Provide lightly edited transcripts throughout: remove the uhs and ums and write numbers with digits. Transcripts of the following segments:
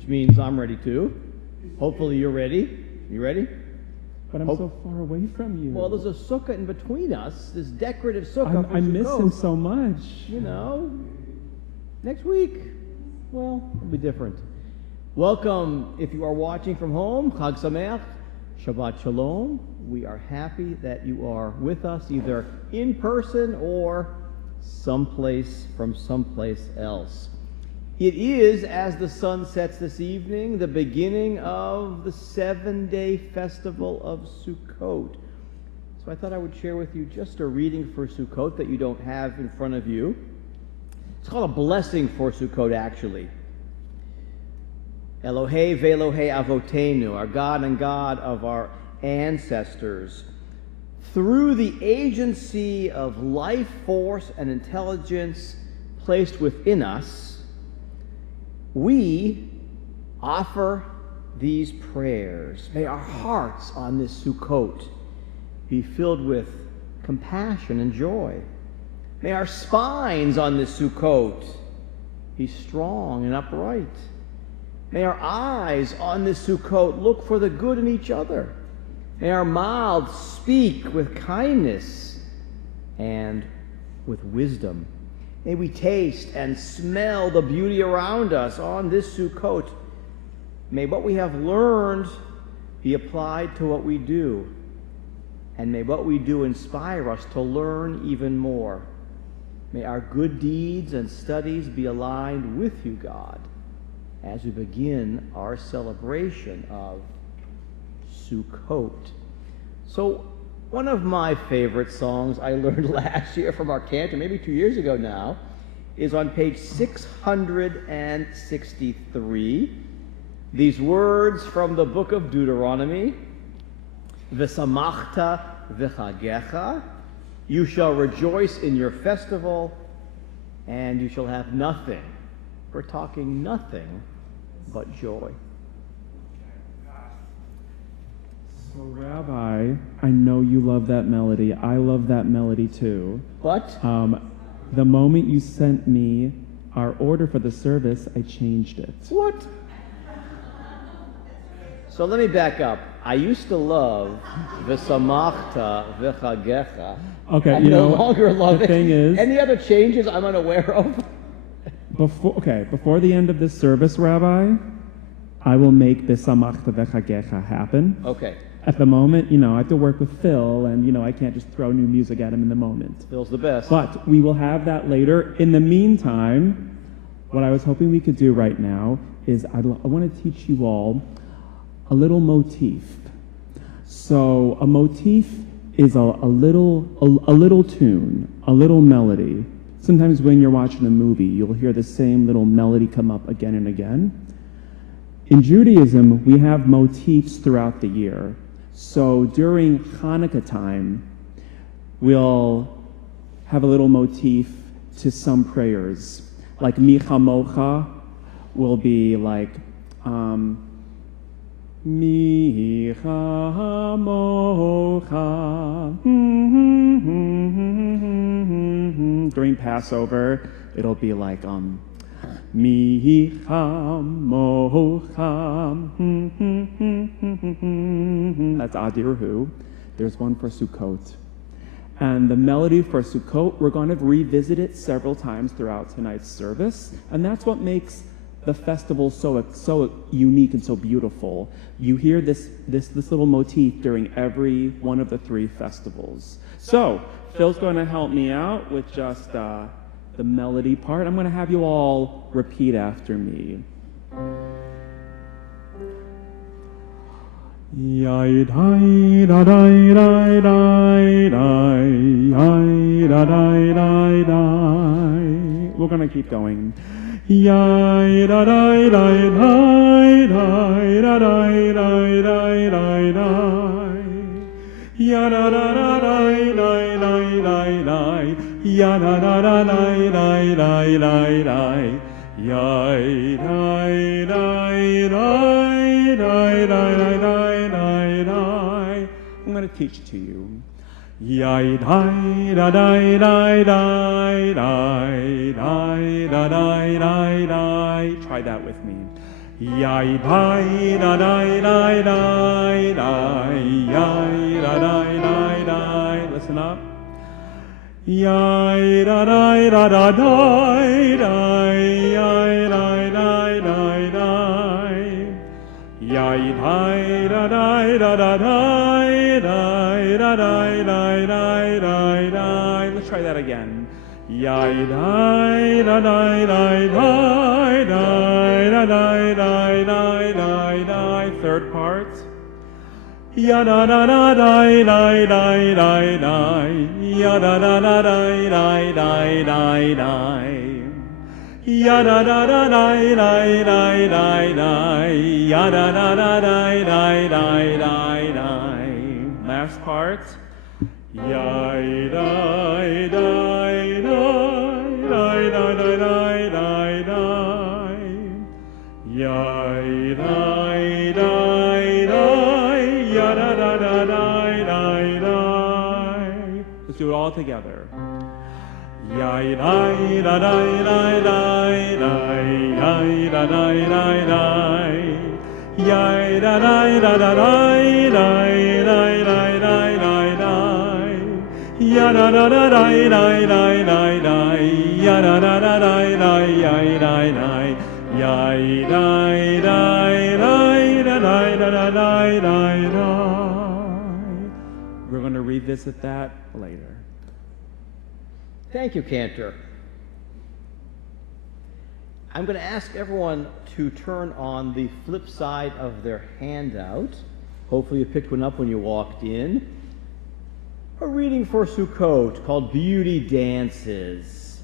which means I'm ready too. Hopefully you're ready. You ready? But I'm so far away from you. Well, there's a sukkah in between us, this decorative sukkah. I miss him so much. You know, next week, well, it'll be different. Welcome, if you are watching from home, Chag Sameach, Shabbat Shalom. We are happy that you are with us, either in person or someplace else. It is, as the sun sets this evening, the beginning of the 7-day festival of Sukkot. So I thought I would share with you just a reading for Sukkot that you don't have in front of you. It's called a blessing for Sukkot, actually. Elohei ve'Elohei Avotenu, our God and God of our ancestors. Through the agency of life force and intelligence placed within us, we offer these prayers. May our hearts on this Sukkot be filled with compassion and joy. May our spines on this Sukkot be strong and upright. May our eyes on this Sukkot look for the good in each other. May our mouths speak with kindness and with wisdom. May we taste and smell the beauty around us on this Sukkot. May what we have learned be applied to what we do. And may what we do inspire us to learn even more. May our good deeds and studies be aligned with you, God, as we begin our celebration of Sukkot. So, one of my favorite songs I learned last year from our cantor, maybe 2 years ago now, is on page 663. These words from the book of Deuteronomy, V'samachta v'chagecha, you shall rejoice in your festival, and you shall have nothing. We're talking nothing but joy. So, Rabbi, I know you love that melody. I love that melody too. But the moment you sent me our order for the service, I changed it. What? So let me back up. I used to love V'samachta v'chagecha. Okay, I no longer love the it. Thing is, any other changes I'm unaware of? Before the end of this service, Rabbi, I will make V'samachta v'chagecha happen. Okay. At the moment, I have to work with Phil, and, I can't just throw new music at him in the moment. Phil's the best. But we will have that later. In the meantime, what I was hoping we could do right now is I want to teach you all a little motif. So a motif is a little tune, a little melody. Sometimes when you're watching a movie, you'll hear the same little melody come up again and again. In Judaism, we have motifs throughout the year. So during Hanukkah time, we'll have a little motif to some prayers. Like Mi Chamocha will be like, Mi Chamocha. During Passover, it'll be like, Mi Chamocha. That's Adiruhu. There's one for Sukkot. And the melody for Sukkot, we're going to revisit it several times throughout tonight's service. And that's what makes the festival so unique and so beautiful. You hear this little motif during every one of the 3 festivals. So, Phil's going to help me out with just the melody part. I'm going to have you all repeat after me. We're going to keep going. I'm going to teach it to you. Try that with me. Yai dai da dai dai dai dai, yai da dai dai dai. Listen up. Yai da dai da da dai dai, yai dai dai dai dai. Yai dai da dai da da dai dai da dai dai dai dai dai. Let's try that again. Yai dai da dai dai dai dai da dai dai dai dai dai. Third part. Ya da da da dai dai dai dai dai. Ya da da da dai dai dai dai dai. Ya da da da dai dai dai dai dai. Ya da da da dai dai dai dai dai. Last part. Yai dai dai dai dai dai dai dai dai. Yai dai dai dai. Ya da da da dai dai dai. Let's do it all together. Yai dai da dai dai dai dai. Yai da dai dai dai. Yai da dai da da dai dai dai dai dai dai dai. Ya da da da dai dai dai dai dai. Ya da da da dai dai yai dai dai. Yai dai dai dai da dai da da dai dai dai. We're going to revisit that later. Thank you, Cantor. I'm going to ask everyone to turn on the flip side of their handout. Hopefully you picked one up when you walked in. A reading for Sukkot called Beauty Dances.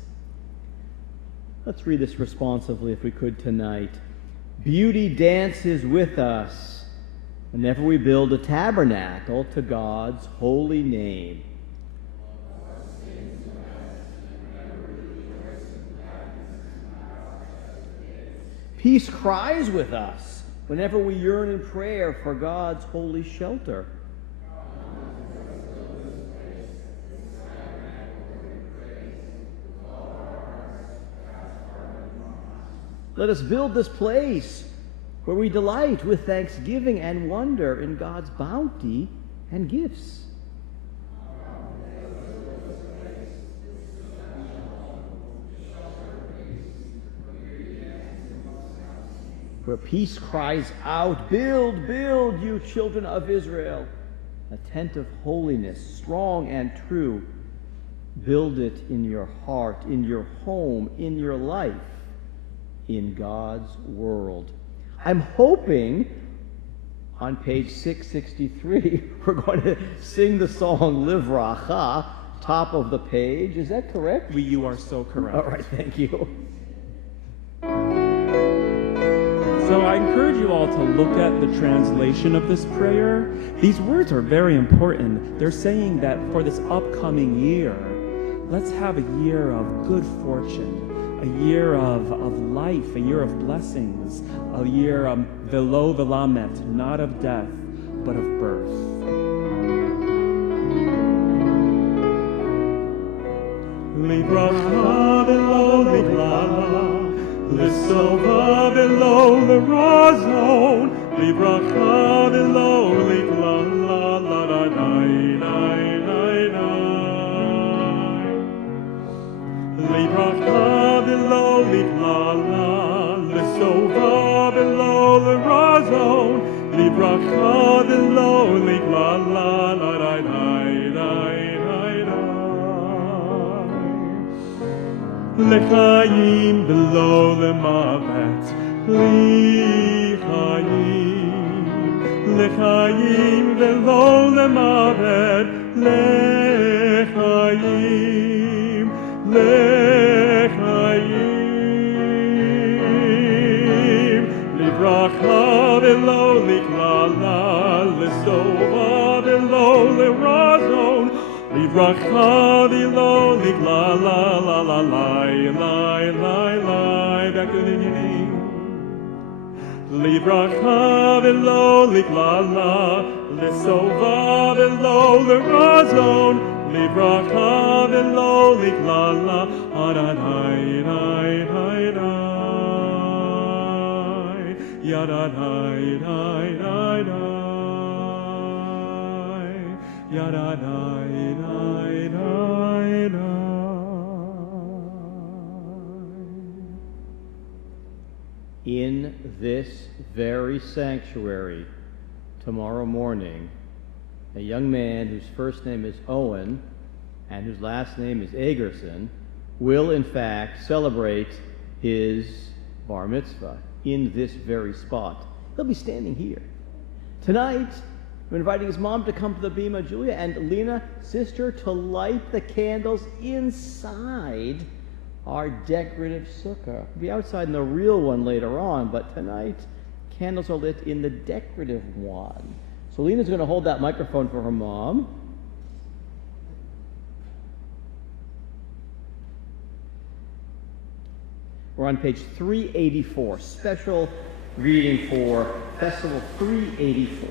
Let's read this responsively if we could tonight. Beauty dances with us whenever we build a tabernacle to God's holy name. Peace cries with us whenever we yearn in prayer for God's holy shelter. Let us build this place where we delight with thanksgiving and wonder in God's bounty and gifts. Where peace cries out, build, build, you children of Israel, a tent of holiness, strong and true. Build it in your heart, in your home, in your life, in God's world. I'm hoping on page 663 we're going to sing the song Livracha, top of the page. Is that correct? You are so correct. All right, thank you. So I encourage you all to look at the translation of this prayer. These words are very important. They're saying that for this upcoming year, let's have a year of good fortune, a year of life, a year of blessings, a year of velo velamet, not of death, but of birth. Livracha velo liglala, L'sova velo l'razon, Livracha velo liglala, la da dai dai dai dai. Livracha velo liglala, L'sova velo l'razon, Livracha velo liglala, la da dai dai dai dai. L'chaim velo l'mavet, l'chaim velo l'mavet, l'chaim, l'chaim. Livracha velo liglala, l'sova velo l'razon, Livracha velo liglala, la la lai, lai, lai, lai. Back to the beginning. Livracha velo liglala, l'sova velo l'razon, Livracha velo liglala, adonai, dai, dai, dai. Yadadai, dai, dai, dai. Yadadai, dai, dai, dai. In this very sanctuary, tomorrow morning, a young man whose first name is Owen and whose last name is Agerson will in fact celebrate his bar mitzvah in this very spot. He'll be standing here. Tonight, we're inviting his mom to come to the bima, Julia, and Lena, sister, to light the candles inside our decorative sukkah. We'll be outside in the real one later on, but tonight, candles are lit in the decorative one. So Lena's going to hold that microphone for her mom. We're on page 384, special reading for Festival 384.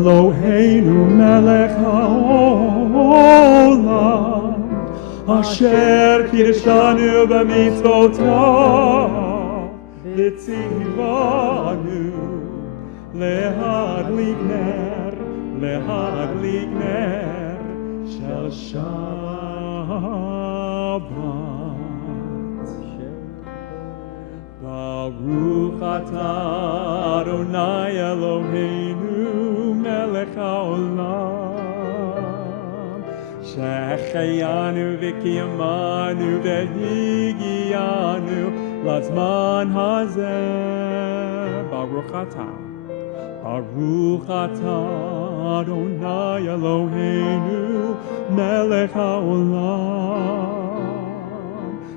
Eloheinu melech haolam, asher kirshanu b'mitzvotav, v'tzivanu lehadlik ner shel Shabbat. Baruch atah Adonai Eloheinu melech haolam, shechayanu v'kiyamanu v'higiyanu lazman hazeh. Baruch atah Adonai Eloheinu melech haolam,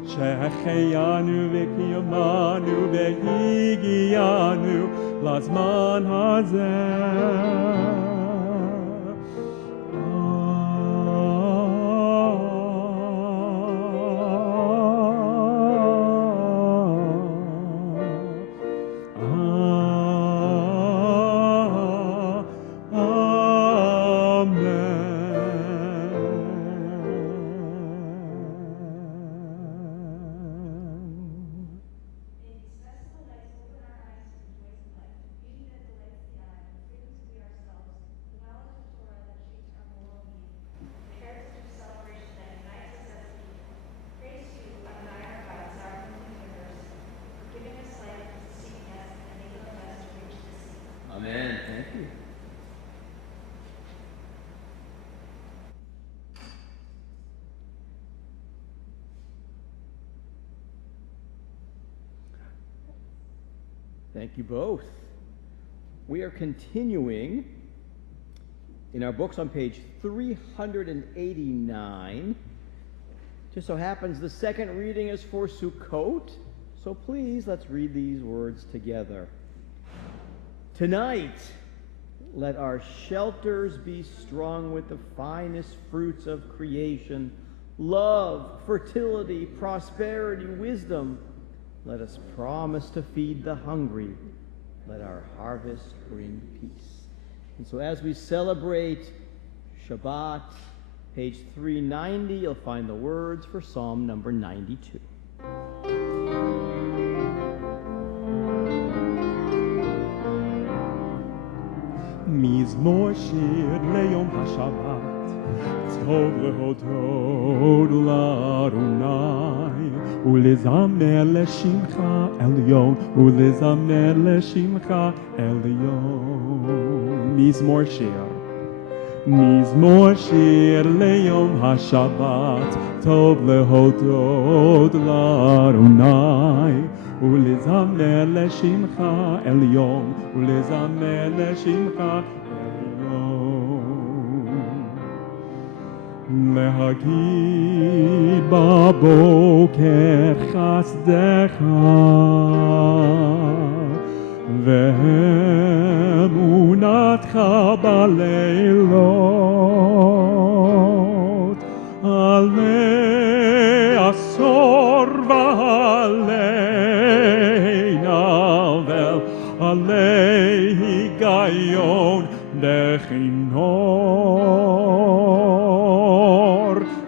shechayanu v'kiyamanu v'higiyanu lazman hazeh. Amen. Thank you. Thank you both. We are continuing in our books on page 389. Just so happens the second reading is for Sukkot, so please let's read these words together. Tonight, let our shelters be strung with the finest fruits of creation, love, fertility, prosperity, wisdom. Let us promise to feed the hungry. Let our harvest bring peace. And so as we celebrate Shabbat, page 390, you'll find the words for Psalm number 92. Mizmor shir leyom haShabbat, tov lehodod la'Adonai, ulezamer leshimcha elyon, ulezamer leshimcha elyon. Mizmor shir מזמור שיר ליום השבת, טוב להודות לאדוני, ולזמר לשמך עליון, ולזמר לשמך עליון. להגיד בבוקר חסדך, ואמונתך בלילות, עלי עשור ועלי נבל, עלי היגיון דחינור.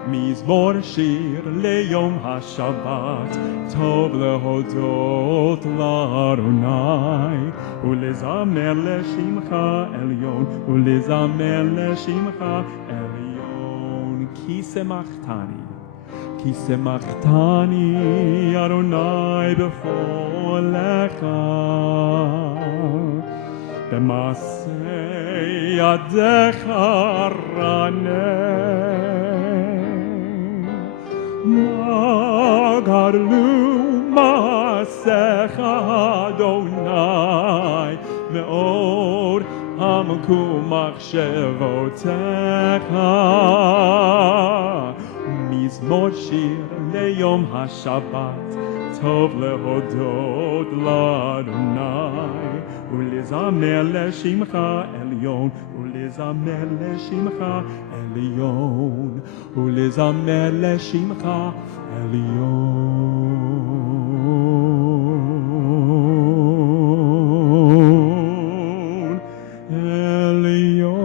מזמור שיר ליום השבת, טוב להודות לאדוני, ולזמר לשמך עליון, ולזמר לשמך עליון. כי שמחתני אדוני בפועלך, במעשה ידיך רנן. מה גדלו מעשיך אדוני, מאוד עמקו מחשבותיך. מזמור שיר ליום השבת, טוב להודות לאדוני, ולזמר לשמך עליון, ולזמר לשמך עליון, ולזמר לשמך עליון, עליון.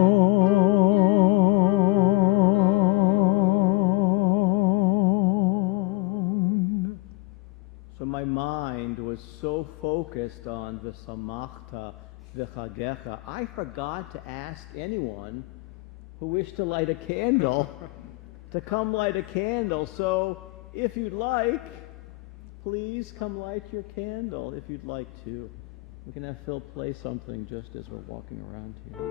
So my mind was so focused on V'samachta v'chagecha, I forgot to ask anyone who wished to light a candle to come light a candle. So if you'd like, please come light your candle if you'd like to. We can have Phil play something just as we're walking around here.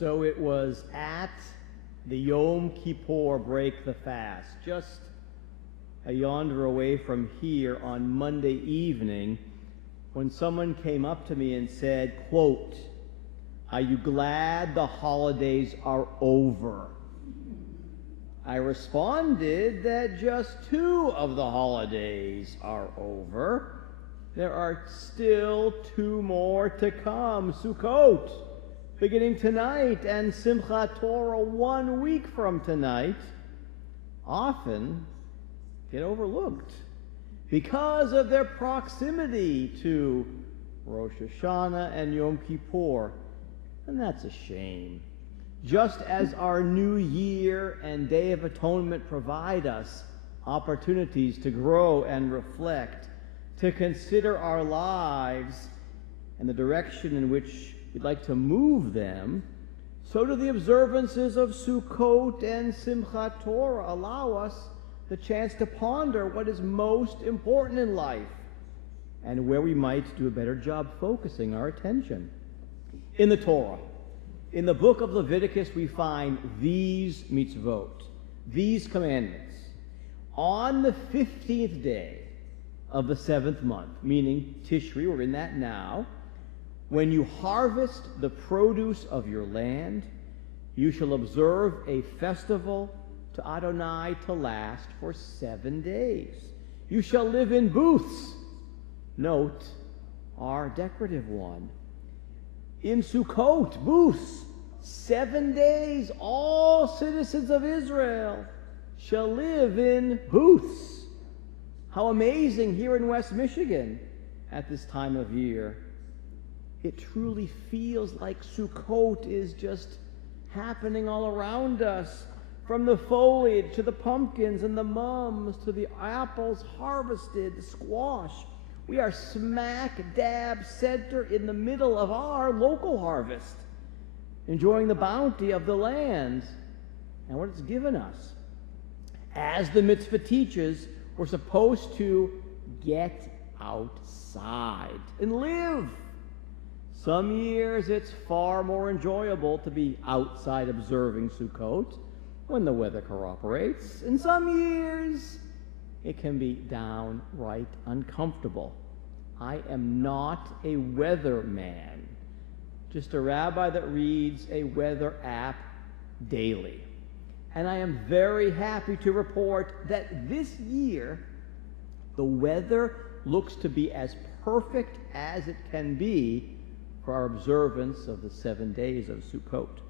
So it was at the Yom Kippur break the fast, just a yonder away from here on Monday evening, when someone came up to me and said, quote, "Are you glad the holidays are over?" I responded that just 2 of the holidays are over. There are still 2 more to come. Sukkot, beginning tonight, and Simchat Torah 1 week from tonight, often get overlooked because of their proximity to Rosh Hashanah and Yom Kippur. And that's a shame. Just as our New Year and Day of Atonement provide us opportunities to grow and reflect, to consider our lives and the direction in which we'd like to move them, so do the observances of Sukkot and Simchat Torah allow us the chance to ponder what is most important in life and where we might do a better job focusing our attention. In the Torah, in the book of Leviticus, we find these mitzvot, these commandments. On the 15th day of the 7th month, meaning Tishri, we're in that now, when you harvest the produce of your land, you shall observe a festival to Adonai to last for 7 days. You shall live in booths. Note our decorative one. In Sukkot, booths, 7 days, all citizens of Israel shall live in booths. How amazing here in West Michigan at this time of year. It truly feels like Sukkot is just happening all around us, from the foliage to the pumpkins and the mums to the apples harvested, the squash. We are smack dab center in the middle of our local harvest, enjoying the bounty of the land and what it's given us. As the mitzvah teaches, we're supposed to get outside and live. Some years it's far more enjoyable to be outside observing Sukkot when the weather cooperates. In some years it can be downright uncomfortable. I am not a weatherman, just a rabbi that reads a weather app daily. And I am very happy to report that this year the weather looks to be as perfect as it can be for our observance of the 7 days of Sukkot.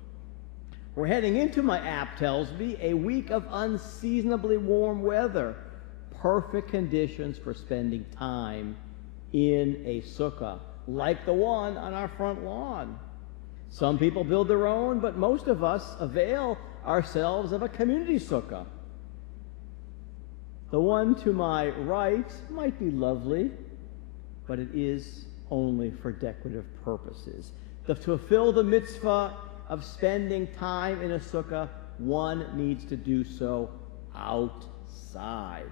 We're heading into, my app tells me, a week of unseasonably warm weather. Perfect conditions for spending time in a sukkah, like the one on our front lawn. Some people build their own, but most of us avail ourselves of a community sukkah. The one to my right might be lovely, but it is only for decorative purposes. To fulfill the mitzvah of spending time in a sukkah, one needs to do so outside.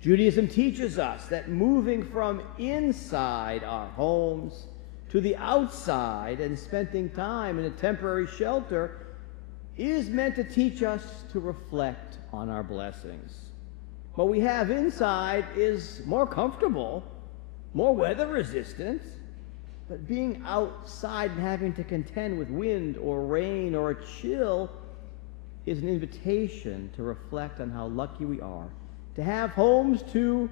Judaism teaches us that moving from inside our homes to the outside and spending time in a temporary shelter is meant to teach us to reflect on our blessings. What we have inside is more comfortable, more weather resistant, but being outside and having to contend with wind or rain or a chill is an invitation to reflect on how lucky we are to have homes to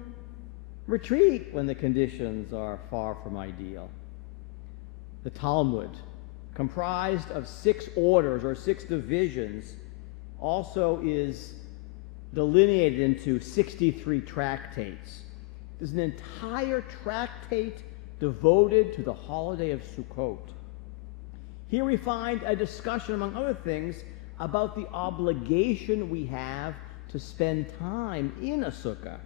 retreat when the conditions are far from ideal. The Talmud, comprised of 6 orders or 6 divisions, also is delineated into 63 tractates. There's an entire tractate devoted to the holiday of Sukkot. Here we find a discussion, among other things, about the obligation we have to spend time in a sukkah.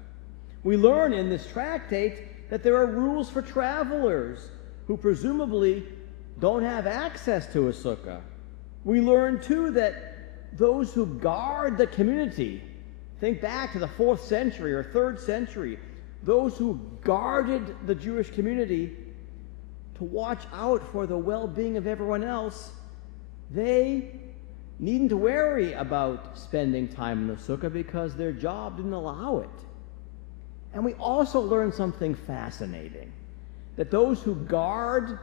We learn in this tractate that there are rules for travelers who presumably don't have access to a sukkah. We learn, too, that those who guard the community, think back to the 4th century or 3rd century, those who guarded the Jewish community to watch out for the well-being of everyone else, they needn't worry about spending time in the sukkah because their job didn't allow it. And we also learn something fascinating, that those who guard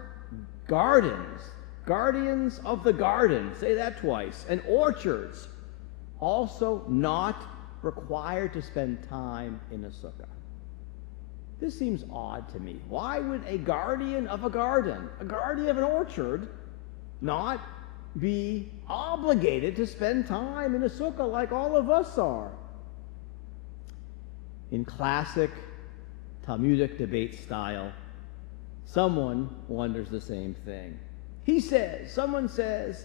gardens, guardians of the garden, say that twice, and orchards, also not required to spend time in a sukkah. This seems odd to me. Why would a guardian of a garden, a guardian of an orchard, not be obligated to spend time in a sukkah like all of us are? In classic Talmudic debate style, someone wonders the same thing. Someone says,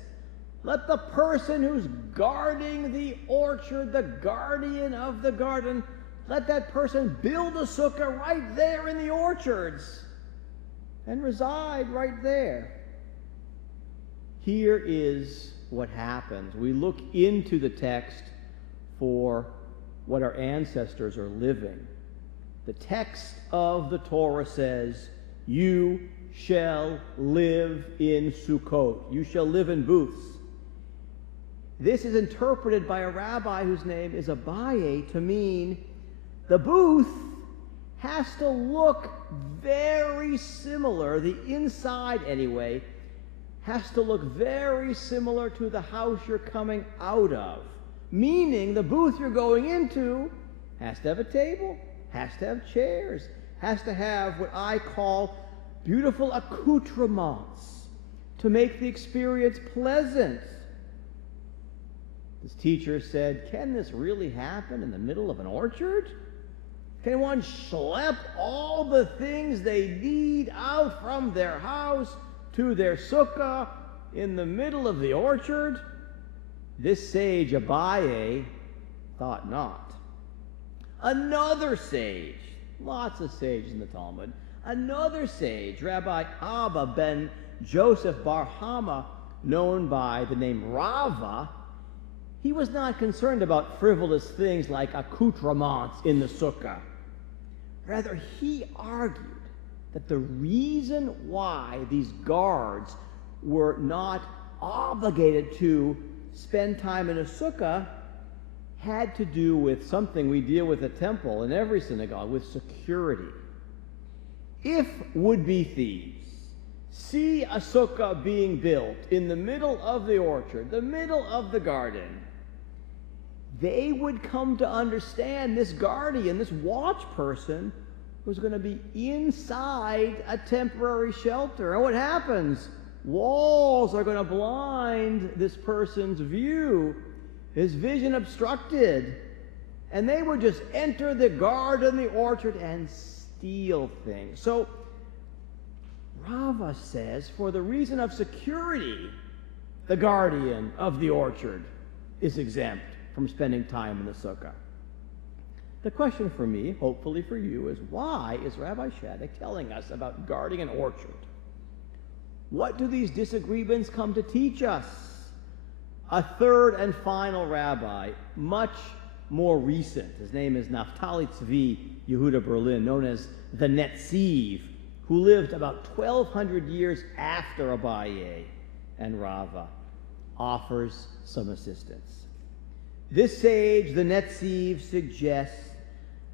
let the person who's guarding the orchard, the guardian of the garden, let that person build a sukkah right there in the orchards and reside right there. Here is what happens. We look into the text for what our ancestors are living. The text of the Torah says, you shall live in Sukkot. You shall live in booths. This is interpreted by a rabbi whose name is Abaye to mean the booth has to look very similar, the inside anyway, has to look very similar to the house you're coming out of. Meaning the booth you're going into has to have a table, has to have chairs, has to have what I call beautiful accoutrements to make the experience pleasant. This teacher said, can this really happen in the middle of an orchard? Can one schlep all the things they need out from their house to their sukkah in the middle of the orchard? This sage, Abaye, thought not. Another sage, lots of sages in the Talmud, another sage, Rabbi Abba ben Joseph bar Hama, known by the name Rava, he was not concerned about frivolous things like accoutrements in the sukkah. Rather, he argued that the reason why these guards were not obligated to spend time in a sukkah had to do with something we deal with at temple in every synagogue, with security. If would-be thieves see a sukkah being built in the middle of the orchard, the middle of the garden, they would come to understand this guardian, this watch person, was going to be inside a temporary shelter. And what happens? Walls are going to blind this person's view, his vision obstructed. And they would just enter the garden, the orchard, and steal things. So Rava says, for the reason of security, the guardian of the orchard is exempt from spending time in the sukkah. The question for me, hopefully for you, is why is Rabbi Shaddock telling us about guarding an orchard? What do these disagreements come to teach us? A third and final rabbi, much more recent, his name is Naftali Tzvi Yehuda Berlin, known as the Netziv, who lived about 1,200 years after Abaye and Rava, offers some assistance. This sage, the Netziv, suggests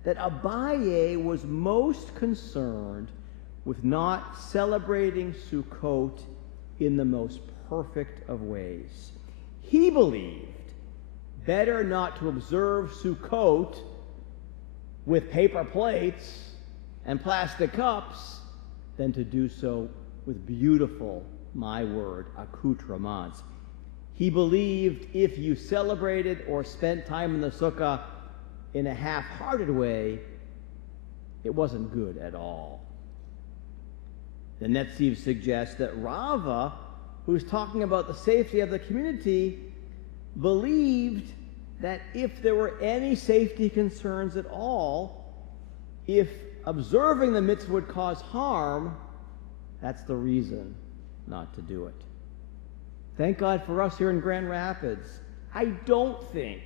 that Abaye was most concerned with not celebrating Sukkot in the most perfect of ways. He believed better not to observe Sukkot with paper plates and plastic cups than to do so with beautiful, my word, accoutrements. He believed if you celebrated or spent time in the sukkah in a half-hearted way, it wasn't good at all. The Netziv suggests that Rava, who's talking about the safety of the community, believed that if there were any safety concerns at all, if observing the mitzvah would cause harm, that's the reason not to do it. Thank God for us here in Grand Rapids. I don't think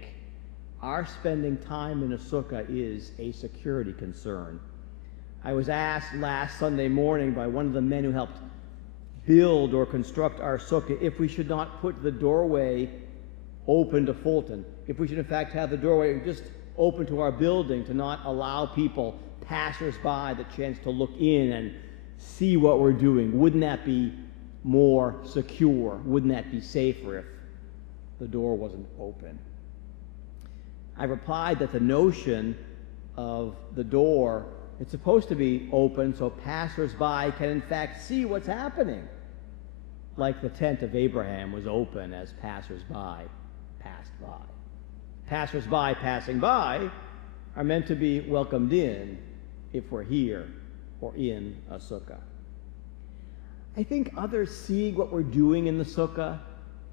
our spending time in a sukkah is a security concern. I was asked last Sunday morning by one of the men who helped build or construct our sukkah if we should not put the doorway open to Fulton, if we should in fact have the doorway just open to our building to not allow people, passers-by, the chance to look in and see what we're doing. Wouldn't that be more secure? Wouldn't that be safer if the door wasn't open? I replied that the notion of the door, it's supposed to be open so passers-by can in fact see what's happening, like the tent of Abraham was open as passers-by passed by. Passers-by passing by are meant to be welcomed in if we're here or in a sukkah. I think others seeing what we're doing in the sukkah,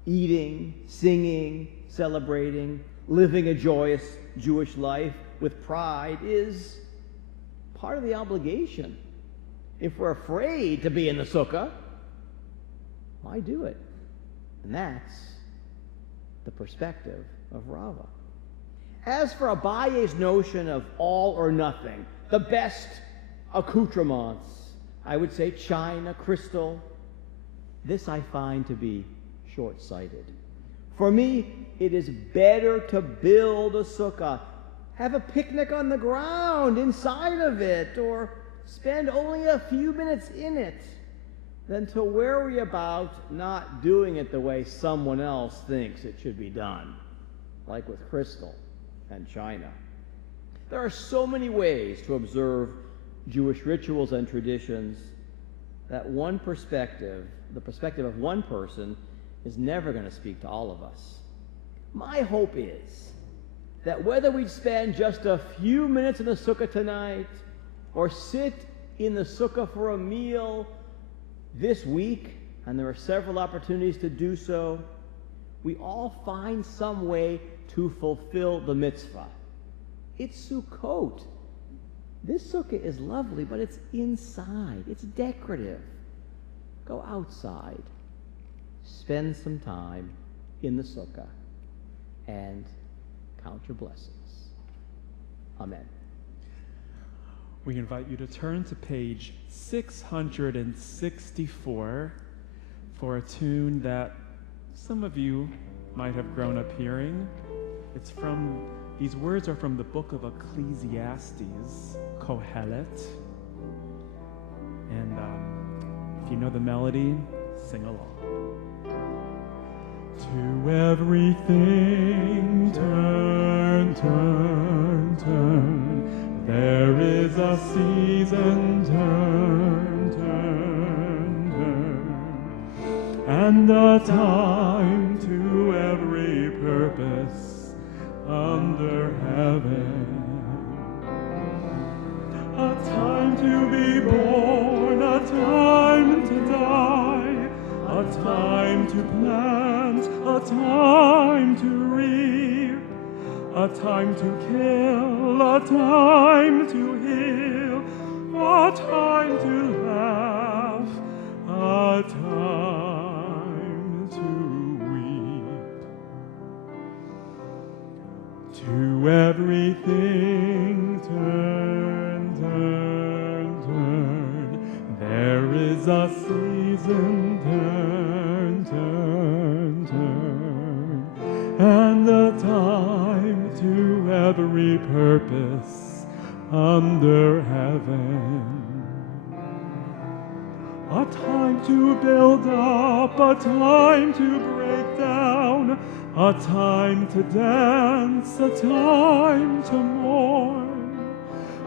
eating, singing, celebrating, living a joyous Jewish life with pride is part of the obligation. If we're afraid to be in the sukkah, why do it? And that's the perspective of Rava. As for Abaye's notion of all or nothing, the best accoutrements, I would say china, crystal, this I find to be short-sighted. For me, it is better to build a sukkah, have a picnic on the ground inside of it, or spend only a few minutes in it, than to worry about not doing it the way someone else thinks it should be done, like with crystal and china. There are so many ways to observe Jewish rituals and traditions that one perspective, the perspective of one person, is never going to speak to all of us. My hope is that whether we spend just a few minutes in the sukkah tonight or sit in the sukkah for a meal this week, and there are several opportunities to do so, we all find some way to fulfill the mitzvah. It's Sukkot. This sukkah is lovely, but it's inside. It's decorative. Go outside. Spend some time in the sukkah and count your blessings. Amen. We invite you to turn to page 664 for a tune that some of you might have grown up hearing. These words are from the book of Ecclesiastes, Kohelet. And if you know the melody, sing along. To everything turn, turn, turn. There is a season, turn, turn, turn. And a time to every purpose under heaven. A time to be born, a time to die, a time to plant, a time to reap, a time to kill, a time to heal, a time to laugh, a time to weep. To everything turn, turn, turn. There is a season, turn, turn, turn. And a time to every purpose under heaven. A time to build up, a time to break down, a time to dance, a time to mourn,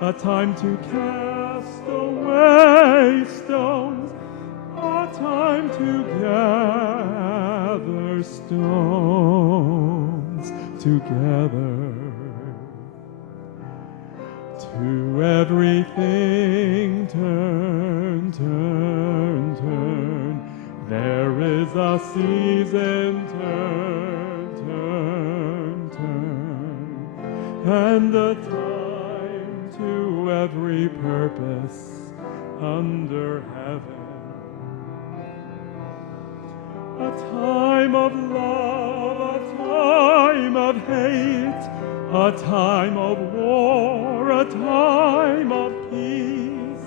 a time to cast away stones, a time to gather stones together. To everything turn, turn, turn. There is a season, turn, turn, turn. And a time to every purpose under heaven. A time of love, a time of hate, a time of war, a time of peace,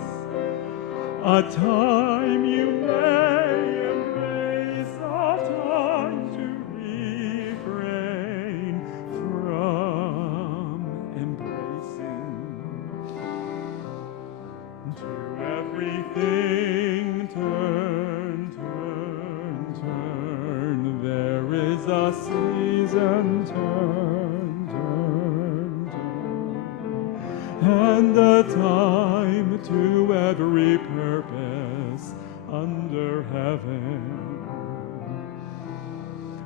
a time you may embrace, a time to refrain from embracing. To everything turn, turn, turn. There is a season, turn, turn, turn. And a time to every purpose under heaven.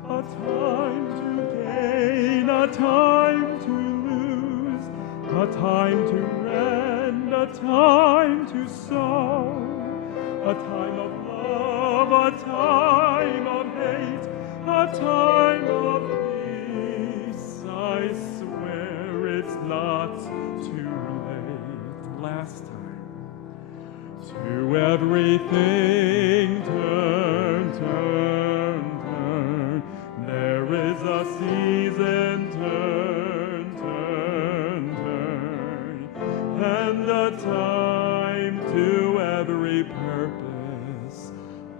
A time to gain, a time to lose, a time to rend, and a time to sow, a time of love, a time of hate, a time of peace. I swear it's not too late. Last time. To everything turn, turn, turn. There is a season, turn, turn, turn. And a time to every purpose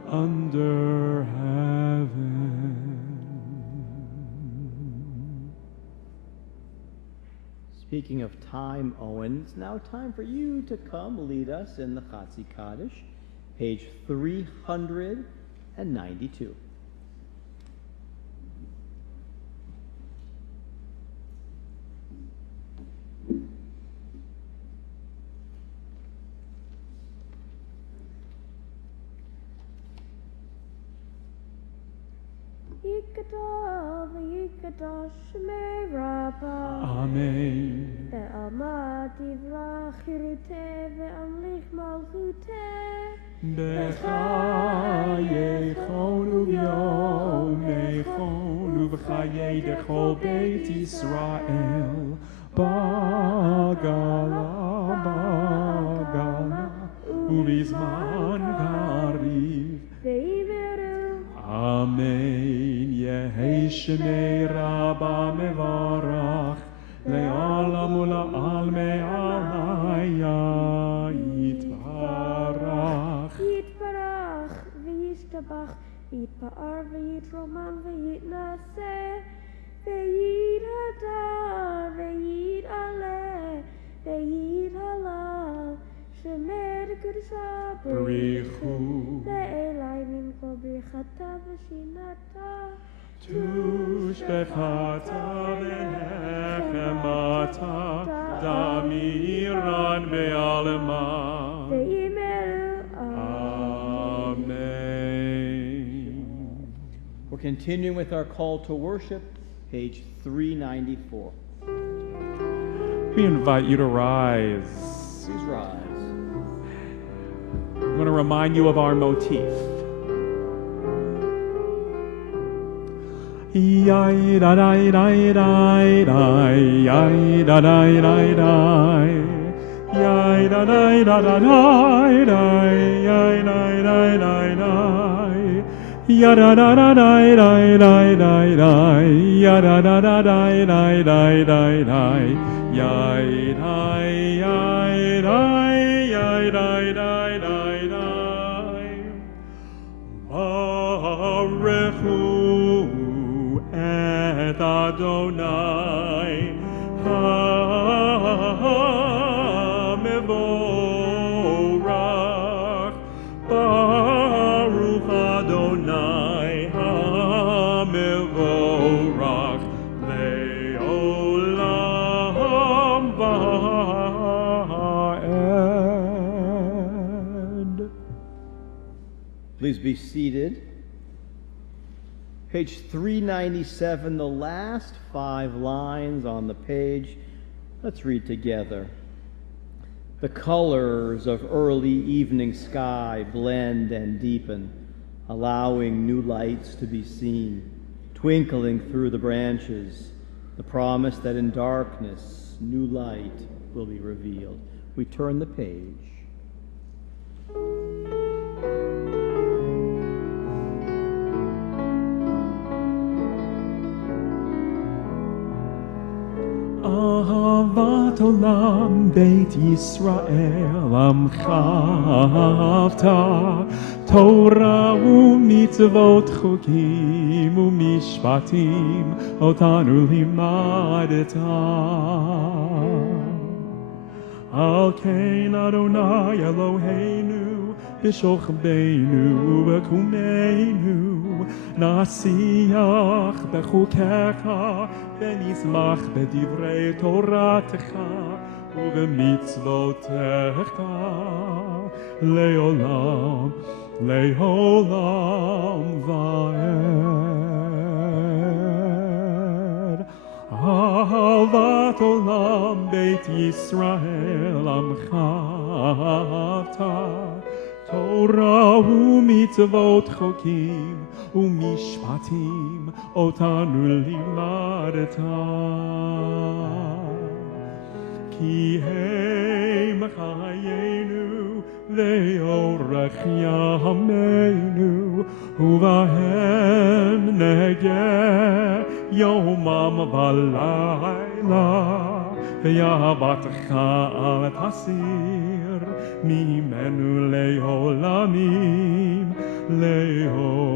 under heaven. Speaking of time, Owen, it's now time for you to come lead us in the Chatzi Kaddish, page 392. Amen. Be'amad divrach chiruteh ve'amlich malchuteh B'chayechon u'yomechon u'b'chayei dechol Beit Yisrael Ba'gala u'bizman kariv Amen. Yehi Shemei Rabba mevarach le'olam u'la'almei alaya yitvarach. Yitvarach v'yishtabach v'yitpa'ar v'yitroman v'yitnaseh v'yithadar v'yit'aleh v'yithalal Shemer Kedusha B'richu Le'elai minko b'chata v'shinata Tushbechata v'nechemata damiran ve'alema. Amen. We're continuing with our call to worship, page 394. We invite you to rise. Please rise. I'm going to remind you of our motif. Yai da da da da da, yai da da da da, yai da da da da da, yai da da da da, ya da da da da da da da, ya da da da da da da da, yai da yai da yai da da da da, Barechu et Adonai ha-mevorach Baruch Adonai ha-mevorach le'olam va'ed. Please be seated. Page 397, the last 5 lines on the page. Let's read together. The colors of early evening sky blend and deepen, allowing new lights to be seen, twinkling through the branches, the promise that in darkness new light will be revealed. We turn the page. Ahavat olam Beit Yisrael amchavta Torah u'mitzvot chukim u'mishpatim otanu limadeta Al kein Adonai Eloheinu b'shochbeinu v'kumeinu nasiach b'chukecha ונשמח בדברי תורתך ובמצוותיך לעולם, לעולם ועד. אהבת עולם בית ישראל עמך אהבת, תורה ומצוות חוקים ומשפטים אותנו לימדת. כי הם חיינו לאורך ימינו, ובהם נגה יומם ולילה, ואהבתך אל תסיר ממנו לעולמים, לעולמים.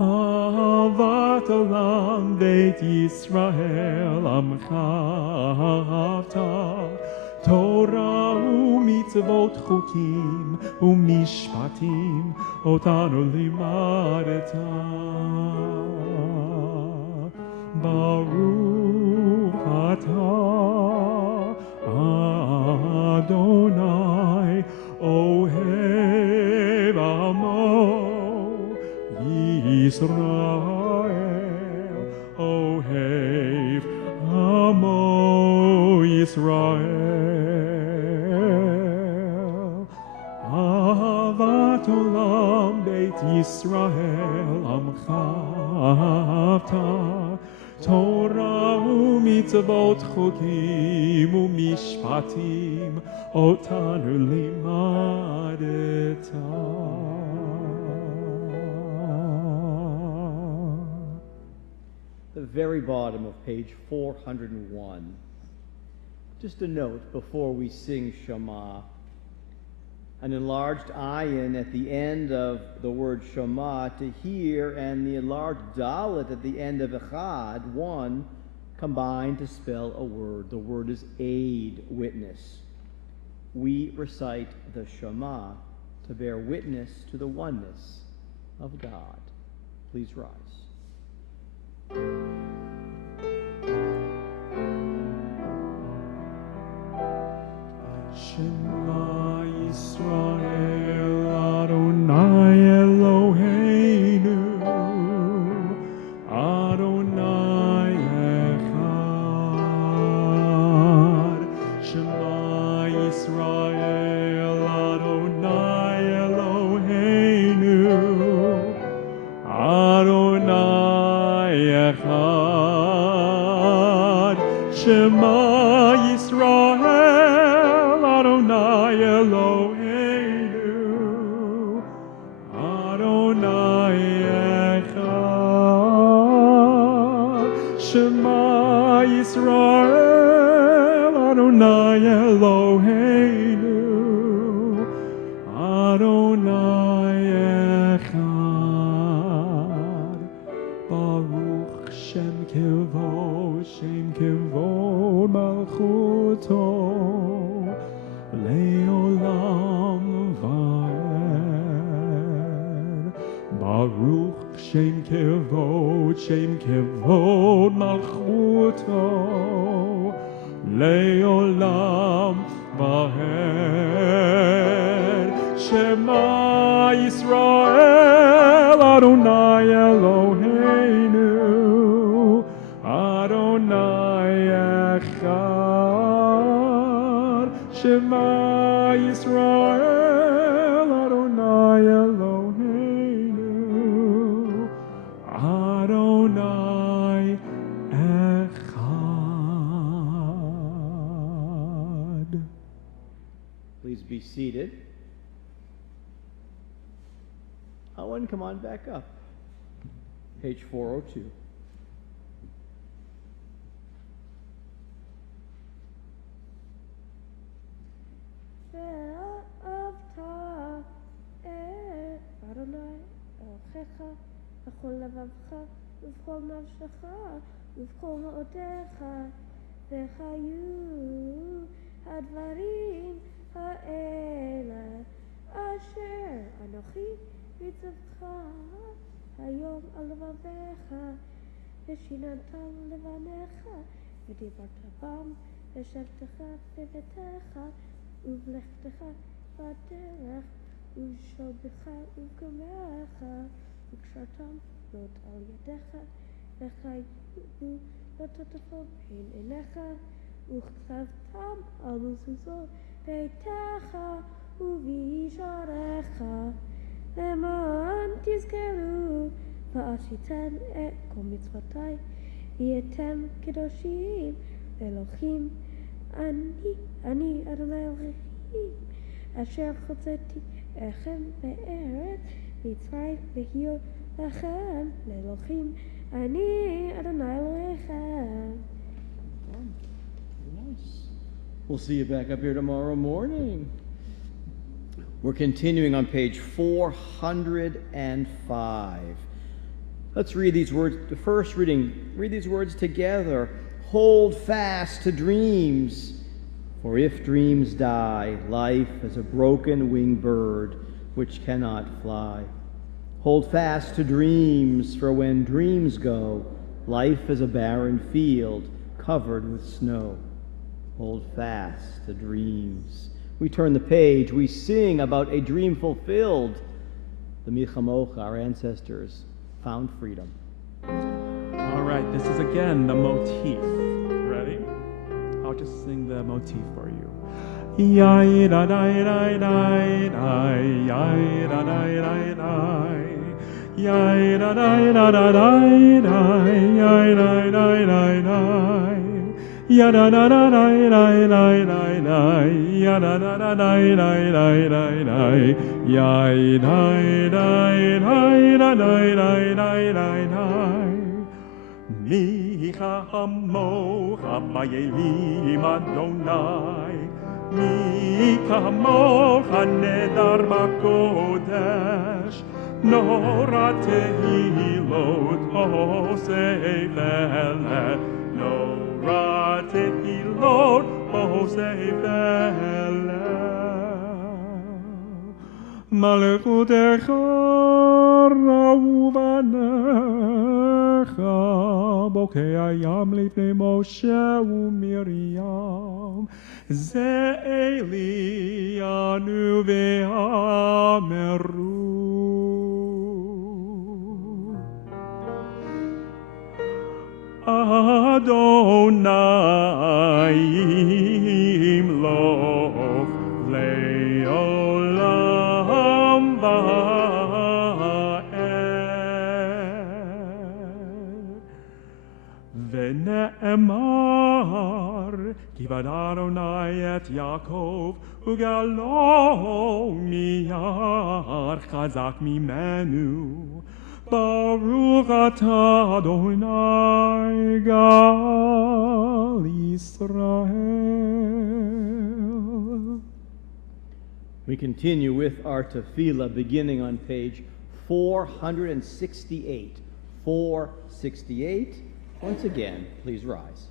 אהבת עולם בית ישראל עמך אהבת, תורה ומצוות חוקים ומשפטים אותנו לימדת. ברוך אתה אדוני אוהב עמו ישראל, אוהב עמו ישראל. אהבת עולם בית ישראל עמך אהבת, תורה ומצוות חוקים ומשפטים אותנו לימדת. The very bottom of page 401. Just a note before we sing Shema. An enlarged ayin at the end of the word Shema to hear, and the enlarged dalet at the end of Echad, one, combine to spell a word. The word is aid, witness. We recite the Shema to bear witness to the oneness of God. Please rise. Shema Yisrael Adonai Eloheinu, Adonai Echad. Shema Yisrael Adonai Eloheinu, Adonai Echad. Shema Yisrael Adonai Eloheinu, Adonai Echad. Shema Yisrael Adonai Eloheinu, Adonai Echad. Baruch Shem Kevod, Shem Kevod Malchuto, Le'olam va'ed. Baruch Shem Kevod, Shem Kevod Malchuto, Le'olam va'ed. Shema Yisrael Adonai Eloheinu, Adonai Echad. Shema Yisrael Adonai Eloheinu, Adonai Echad. Please be seated. Owen, come on back up. Page 402. ואהבת את אדוני אלוהיך בכל לבבך ובכל נפשך ובכל מאודיך, וחיו הדברים האלה אשר אנוכי מצווך היום על לבביך, ושיננתם לבניך, ודיברת בם בשבתך בביתך ובלכתך בדרך ובשוכבך ובקומך, וקשרתם לפנות על ידיך, וחיו לא תטפו בין עיניך, וכתבתם על מזוזות ביתך ובישעריך, למען תזכרו ועשיתם את כל מצוותי, והייתם קדושים לאלוהים. אני אדוני אלוהים, אשר הוצאתי אתכם מארץ מצרים להיות לכם לאלוהים. אני אדוני אלוהיכם. Nice. We'll see you back up here tomorrow morning. We're continuing on page 405. Let's read these words. The first reading, read these words together. Hold fast to dreams, for if dreams die, life is a broken winged bird which cannot fly. Hold fast to dreams, for when dreams go, life is a barren field covered with snow. Hold fast to dreams. We turn the page, we sing about a dream fulfilled. The Michamocha, our ancestors, found freedom. All right, this is again the motif. Ready? I'll just sing the motif for you. Micha hamocha ba'yelim Adonai, Micha hamocha nedar ba'kodesh, Nora tehilot osei veleh, Nora tehilot osei veleh. Malchutecha ra'uvanecha, בוקי הים לפני משה ומרים, זה אלי אנו ואמרו. אדוני ימלוך לעולם ונאמר, כי בנה אדוני את יעקב, וגאלו מיד חזק ממנו. ברוך אתה אדוני גאל ישראל. We continue with our tefillah beginning on page 468. 468. Once again, please rise.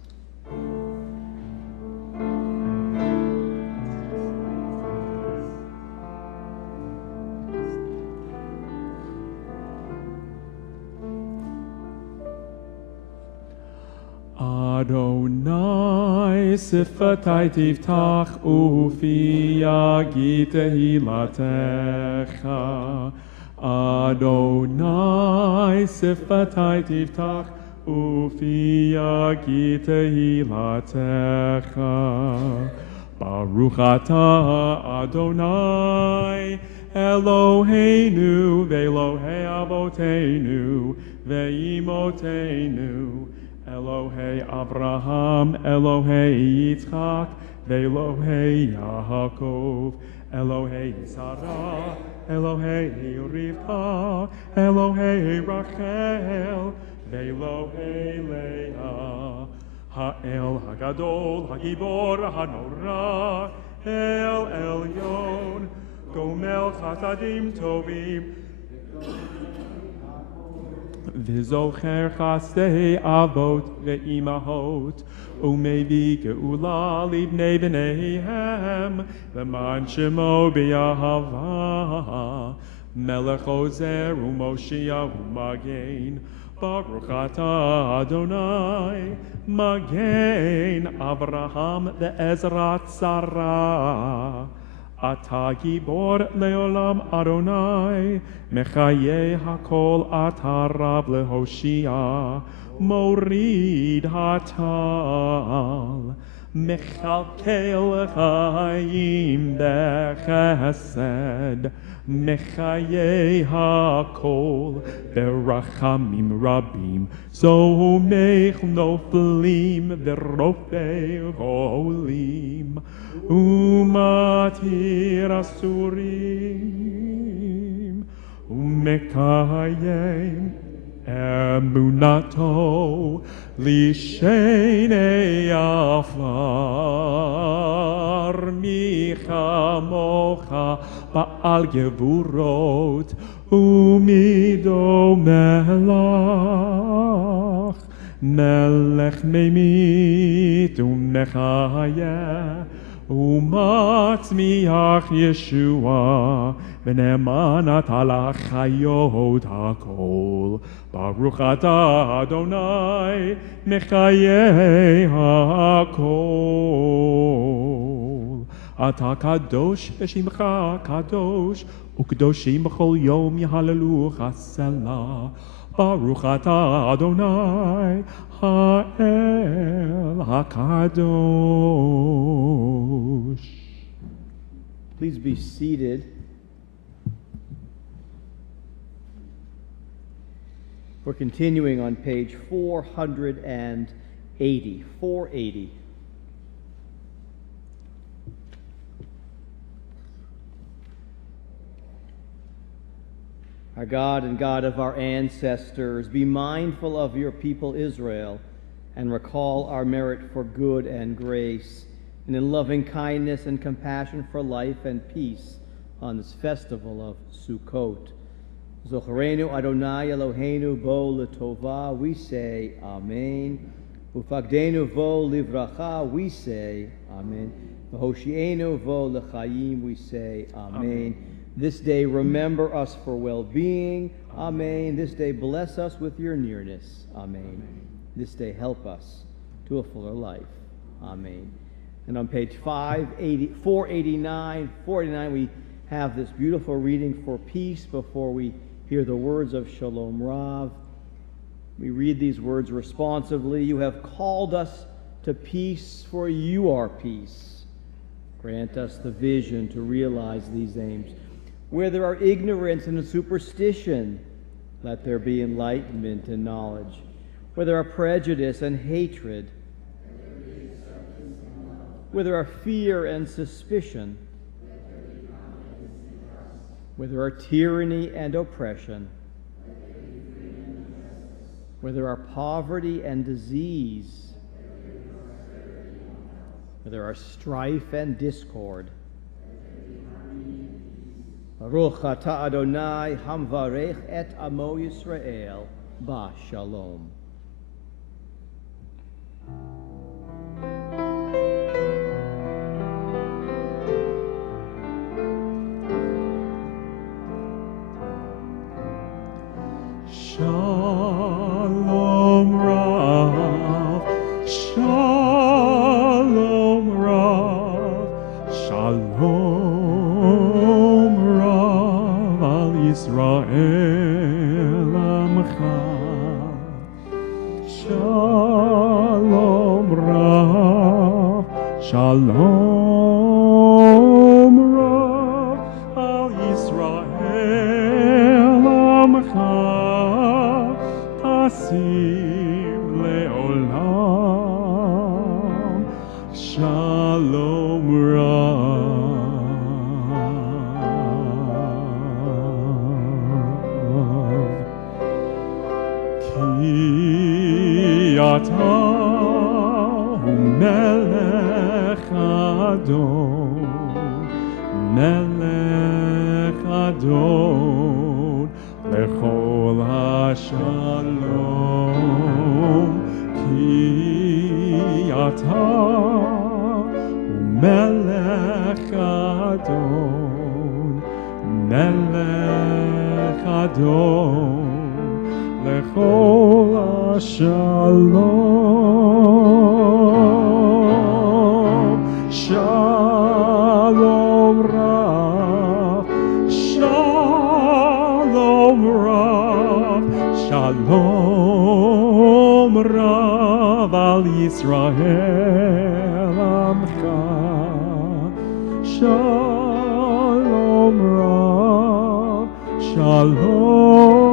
Adonai sifatai tiftach ufi yagi tehilatecha. Adonai sifatai tiftach ufi yagi tehilatecha. Baruch atah Adonai Eloheinu ve'Elohei avoteinu ve'imotenu. Elohei Abraham, Elohei Yitzchak, ve'Elohei Yaakov, Elohei Sarah, Elohei Rivka, Elohei Rachel, ve'Elohei Leah, Ha'el Hagadol, Hagibor, Hanora, El Elyon, Gomel Chatadim Tovim, V'zocher chasdei avot ve'imahot, u'mevi ge'ula libnei b'neihem, l'man shemo b'yahava, melech ozer u'moshiach u'magen, baruch atah Adonai, magen Avraham ve'ezrat Sarah, אתה גיבור לעולם אדוני, מחיי הכל אתה רב להושיע, מוריד הטל, מכלכל חיים בחסד, מחיי הכל ברחמים רבים, סומך נופלים ורופא עולים, ומתיר אסורים, ומקיים אמונתו לשני עפר, מי כמוך בעל גבורות ומי דומה לך, מלך ממית ומחיה ומצמיח ישוע, ונאמן אתה לחיות הכל. ברוך אתה אדוני מחיי הכל. אתה קדוש ושמך קדוש, וקדושים בכל יום יהללוך סלה. ברוך אתה אדוני האל הקדוש. Please be seated. We're continuing on page 480. 480. Our God and God of our ancestors, be mindful of your people Israel and recall our merit for good and grace, and in loving kindness and compassion for life and peace on this festival of Sukkot. Zocharenu Adonai Eloheinu bo l'tova, we say Amen. Ufagdenu vo livracha, we say Amen. V'hoshienu vo l'chaim, we say Amen. This day remember us for well-being. Amen. This day bless us with your nearness. Amen. This day help us to a fuller life. Amen. And on page 489, we have this beautiful reading for peace before we hear the words of Shalom Rav. We read these words responsively. You have called us to peace, for you are peace. Grant us the vision to realize these aims. Where there are ignorance and superstition, let there be enlightenment and knowledge. Where there are prejudice and hatred, where there are fear and suspicion, where there are tyranny and oppression, where there are poverty and disease, where there are strife and discord. Baruch atah Adonai hamvarech et amo Yisrael ba shalom. Shalom Rav, Shalom Rav, Shalom Rav al Yisrael Amcha. Shalom Rav, Shalom Rav al Yisrael Amcha. Tasim leolam, Shalom Rav. Ki ata hu melech adon, melech adon, lechol hashalom. Ki ata hu melech adon, melech adon, lechol hashalom. Shalom Rav. Rav al Yisrael Amcha. Shalom Rav, Shalom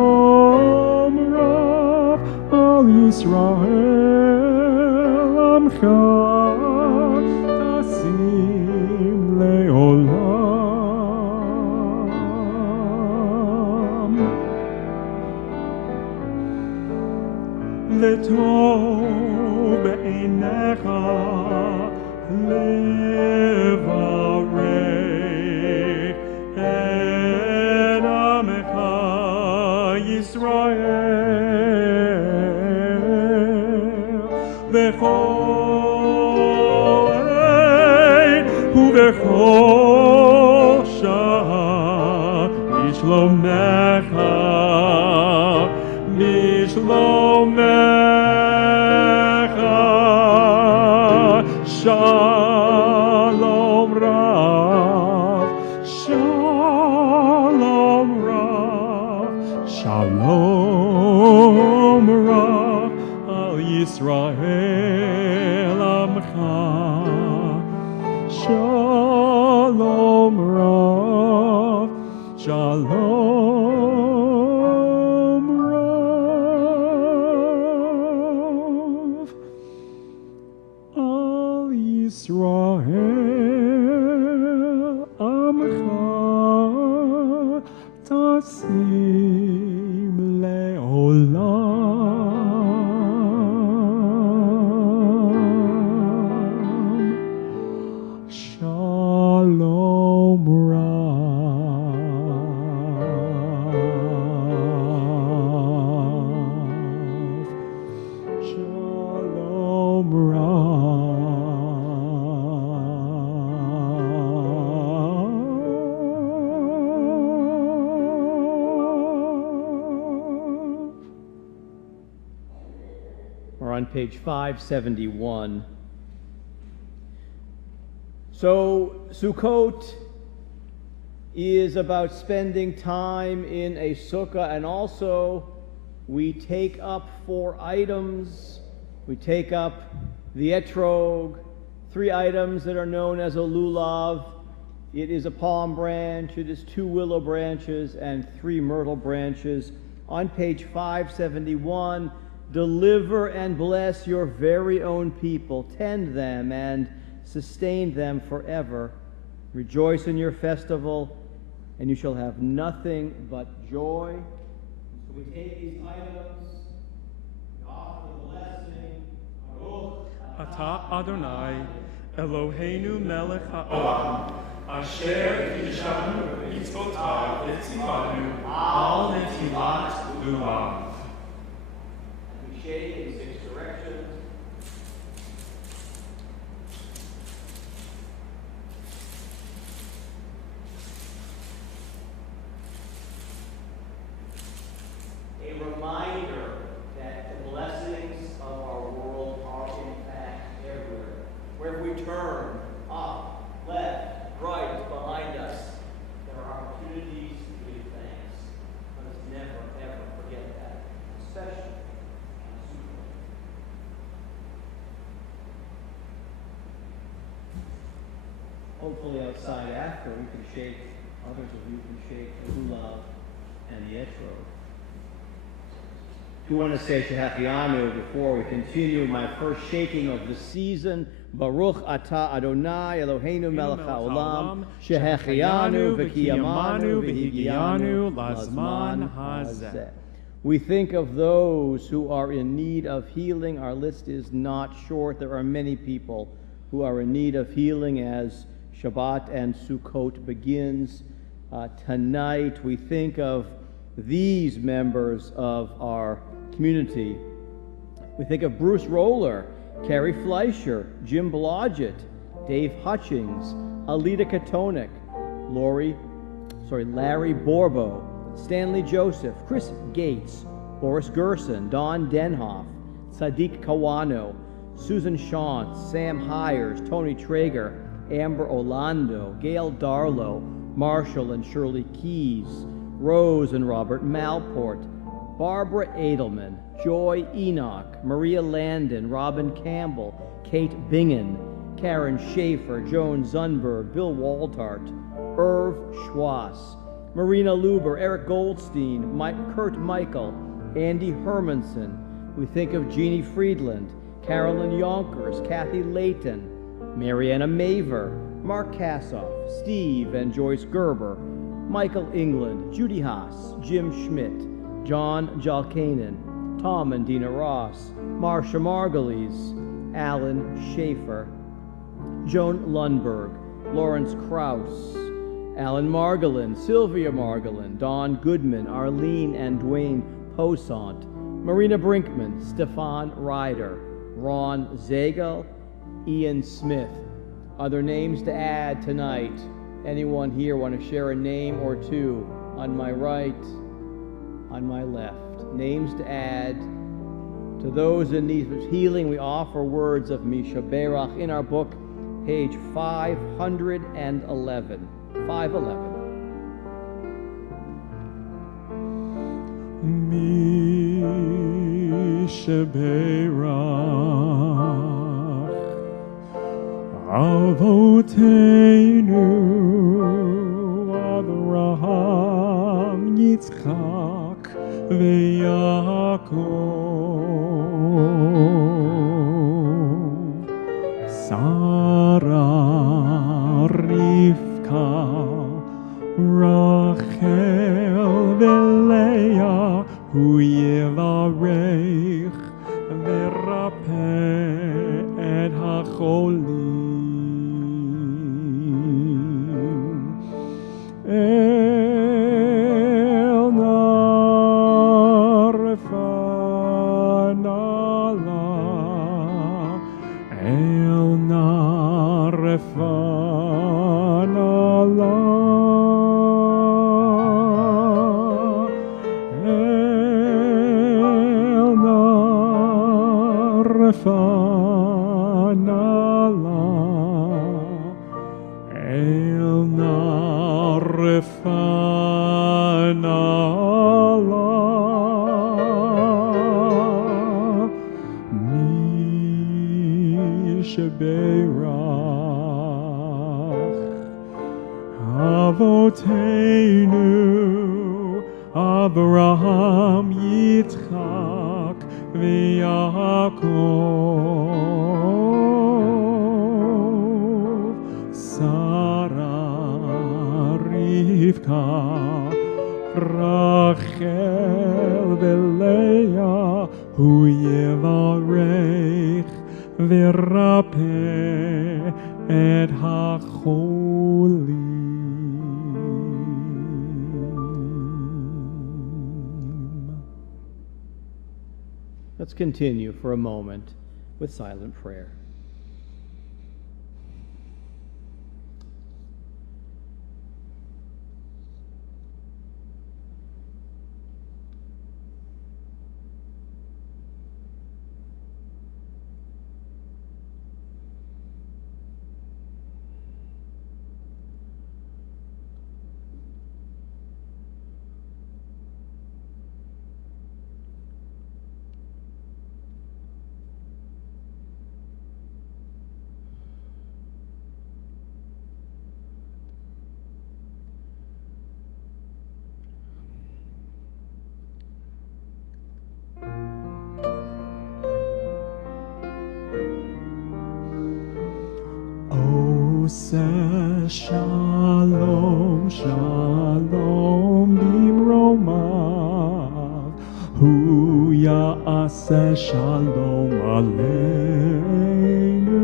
Rav al Yisrael Amcha. Tasim leolam. Letov be'einecha levarech et amecha Yisrael bechol ein ubechol shah bishlomecha Shalom Rav, Shalom Rav, Shalom Rav al Yisrael Amcha. Shalom Rav, Shalom Rav al Yisrael Amcha. Tasim leolam. Shalom Rav. Shalom Rav. We're on page 571. So Sukkot is about spending time in a sukkah, and also we take up 4 items. We take up the etrog, 3 items that are known as a lulav. It is a palm branch, it is 2 willow branches, and 3 myrtle branches. On page 571, deliver and bless your very own people, tend them and sustain them forever. Rejoice in your festival, and you shall have nothing but joy. So we take these items, we offer the blessing. Baruch Ata Adonai, Eloheinu melech haolam, asher kiddushanu b'mitzvotav v'tzivanu al netilat lulav. We shake in 6 directions. A reminder that the blessings of our world are in fact everywhere. Where we turn, up, left, right, behind us, there are opportunities to give thanks. Let us never, ever forget that, especially on Sukkot. Hopefully outside after, we can shake, others of you can shake the lulav and the etrog. If you want to say Shehachianu before we continue, my first shaking of the season, Baruch Ata Adonai Eloheinu melech haolam, Shehachianu v'kiyamanu v'higianu lazman hazeh. We think of those who are in need of healing. Our list is not short. There are many people who are in need of healing as Shabbat and Sukkot begins tonight. We think of these members of our community. We think of Bruce Roller, Carrie Fleischer, Jim Blodgett, Dave Hutchings, Alita Katonik, Larry Borbo, Stanley Joseph, Chris Gates, Boris Gerson, Don Denhoff, Sadiq Kawano, Susan Shantz, Sam Hires, Tony Traeger, Amber Orlando, Gail Darlow, Marshall and Shirley Keys, Rose and Robert Malport, Barbara Edelman, Joy Enoch, Maria Landon, Robin Campbell, Kate Bingen, Karen Schaefer, Joan Zunberg, Bill Waltart, Irv Schwass, Marina Luber, Eric Goldstein, Kurt Michael, Andy Hermanson. We think of Jeannie Friedland, Carolyn Yonkers, Kathy Layton, Mariana Maver, Mark Kassoff, Steve and Joyce Gerber, Michael England, Judy Haas, Jim Schmidt, John Jalkanen, Tom and Dina Ross, Marcia Margulies, Alan Schaefer, Joan Lundberg, Lawrence Krause, Alan Margolin, Sylvia Margolin, Don Goodman, Arlene and Dwayne Posant, Marina Brinkman, Stefan Ryder, Ron Zagel, Ian Smith. Other names to add tonight? Anyone here want to share a name or two? On my right, on my left. Names to add. To those in need of healing, we offer words of Misha Berach in our book, page 511. 511. Misha Berach Avoteinu Avraham Yitzchak veYaakov Sarah Rivka Rachel veLeah Hu Yevarech veRapeh et HaCholim El Narefanala El Narefanala Misha Berach Avoteinu Avraham Yitzchak veYaakov Sarah Rivka Rachel veLeah Hu Yevarech veRapeh et HaCholim. Let's continue for a moment with silent prayer. Say shalom, shalom bimromav, hu ya'aseh shalom aleinu,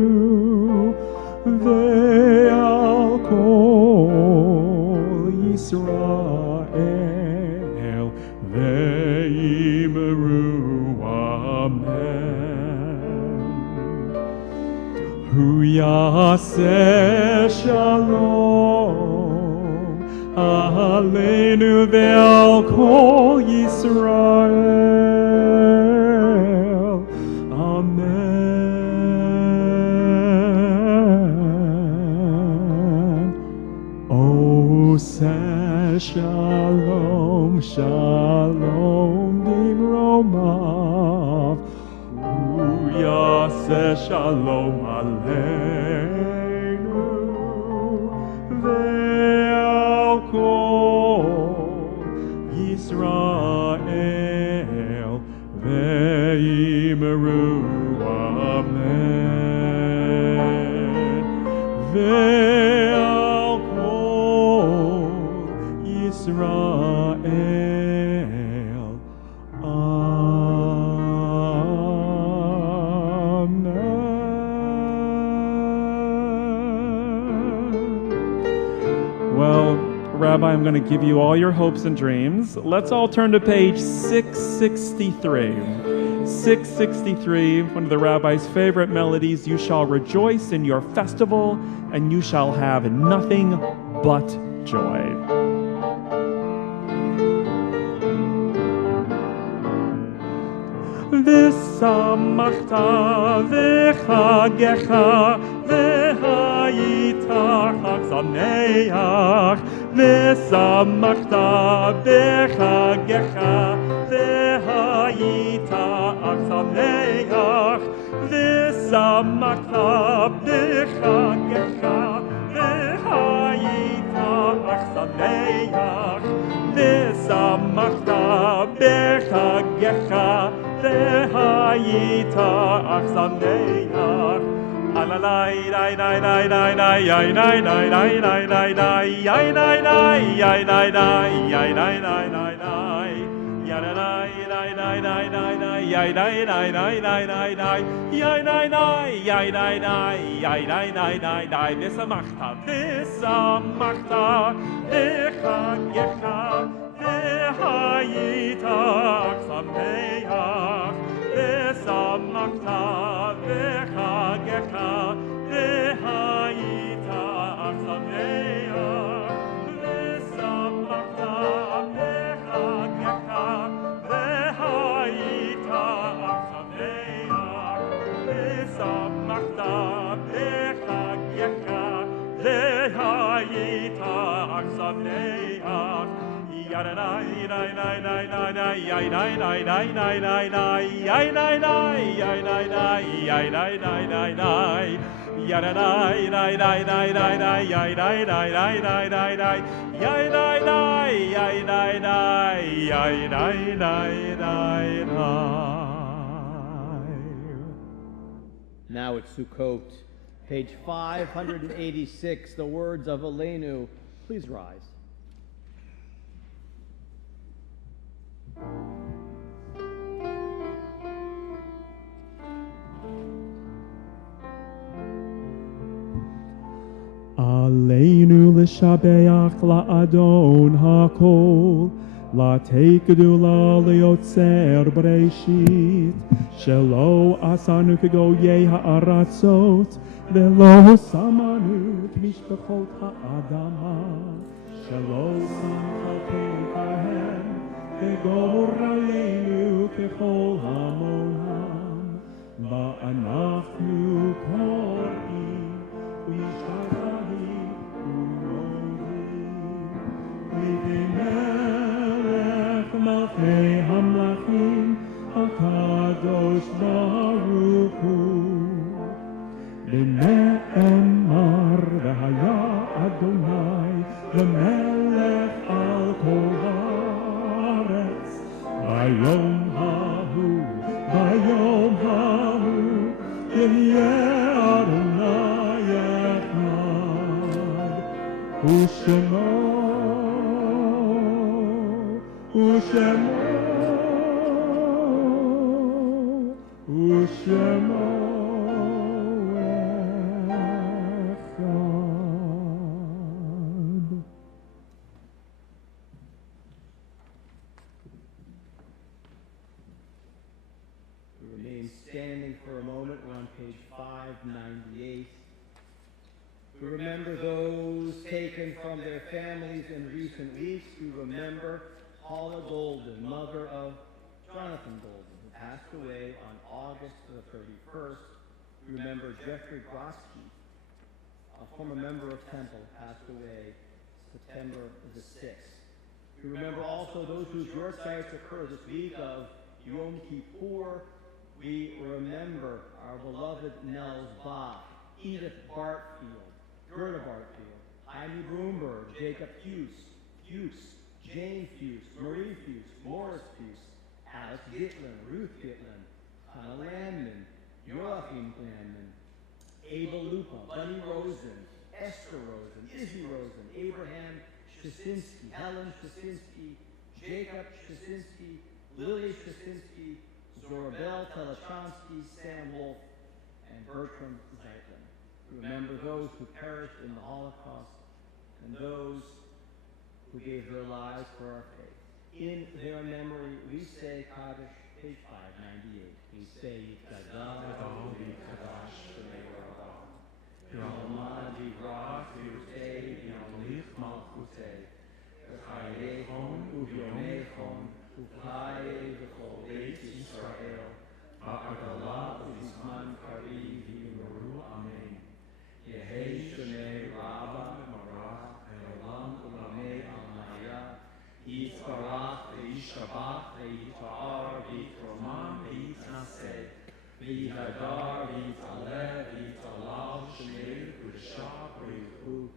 ve'al kol Yisrael, ve'imru amen. Hu ya'aseh shalom aleinu ve'al kol Yisrael. Amen. Oh, say shalom, shalom bimromav, Ase shalom aleinu ve'al kol Yisrael ve'imru amen ve'al kol Yisrael Well, Rabbi, I'm going to give you all your hopes and dreams. Let's all turn to page 663. 663, one of the Rabbi's favorite melodies. You shall rejoice in your festival, and you shall have nothing but joy. V'samachta v'chagecha v'hayitach sameach v'samachta v'chagecha v'hayitach sameach v'samachta v'chagecha v'hayitach sameach v'samachta v'chagecha V'hayita achsaneach Alalai, nai, nai, nai, nai, nai, yai, nai, nai, nai, nai, nai, nai, yai, nai, nai, yai, nai, nai, yai, nai, nai, nai, nai, yai, nai, nai, nai, nai, nai, nai, yai, nai, nai, nai, nai, nai, nai, yai, nai, nai, yai, nai, nai, yai, nai, nai, nai, nai, v'samachta, v'samachta, v'chagecha, v'hayitach sameach v'samachta v'chagecha v'hayitach sameach v'samachta v'chagecha v'hayitach sameach v'samachta v'chagecha v'hayitach sameach Yai nai nai nai nai nai nai yai nai nai nai nai nai nai yai nai nai yai nai nai yai nai nai nai nai yai nai nai nai nai nai nai yai nai nai nai nai nai nai yai nai nai yai nai nai yai nai nai nai nai. Now it's Sukkot, page 586, the words of Aleinu. Please rise. Aleinu l'shabeach la'adon ha'kol la'tei gedula liotzer b'reishit shelo asanu kegoyei ha'aratzot velo samanu k'mishpachot ha'adama shelo samchalkei kahem kegor aleinu kechol hamolam va'anachnu korim v'yishachahim Melech Malchei Hamlachim HaKadosh Baruch Hu V'ne'emar v'haya Adonai V'melech al kol haaretz V'yom hahu Yehyeh Adonai echad U'shemo U'shemo echad. We remain standing for a moment. We're on page 598. We remember those taken from their families in recent weeks. We remember Paula Golden, mother of Jonathan Golden, who passed away on August the 31st. We remember Jeffrey Grosky, a former member of Temple, passed away September the 6th. We remember also those whose yortzites occur this week of Yom Kippur, We remember our beloved Nels Bach, Edith Bartfield, Gerda Bartfield, Heidi Broomberg, Jacob Fuchs, Jane Fuchs, Marie Fuchs, Morris Fuchs, Alice Gitlin, Ruth Gitlin, Hannah Landman, Joachim Landman, Abel Lupa, Bunny Rosen, Esther Rosen, Izzy Rosen, Abraham Shasinski, Helen Shasinski, Jacob Shasinski, Lily Shasinski, Zorabel Telechonsky, Sam Wolf, and Bertram Zeitlin. Remember those who perished in the Holocaust and those who gave their lives for our faith. In their memory, we say Kaddish, page 598. We say Yitgadal v'Kadash Shemei Rabah. Yomad v'Grach v'Yutei v'Yolich Malchutei. V'chayehon u'vyomechon u'chaye v'chol Beit Yisrael. Ba'agalah u'zman kari v'yimaru Amen. Yehei Shemei Rabah v'Marach v'Olam u'lamei Almaya. Yisparach v'Yishabach v'Yita'ar v'Yitromam v'Yitnaseh. V'Yihadar v'Yitaleh v'Yitalal Shemei Kudashah v'Yichu.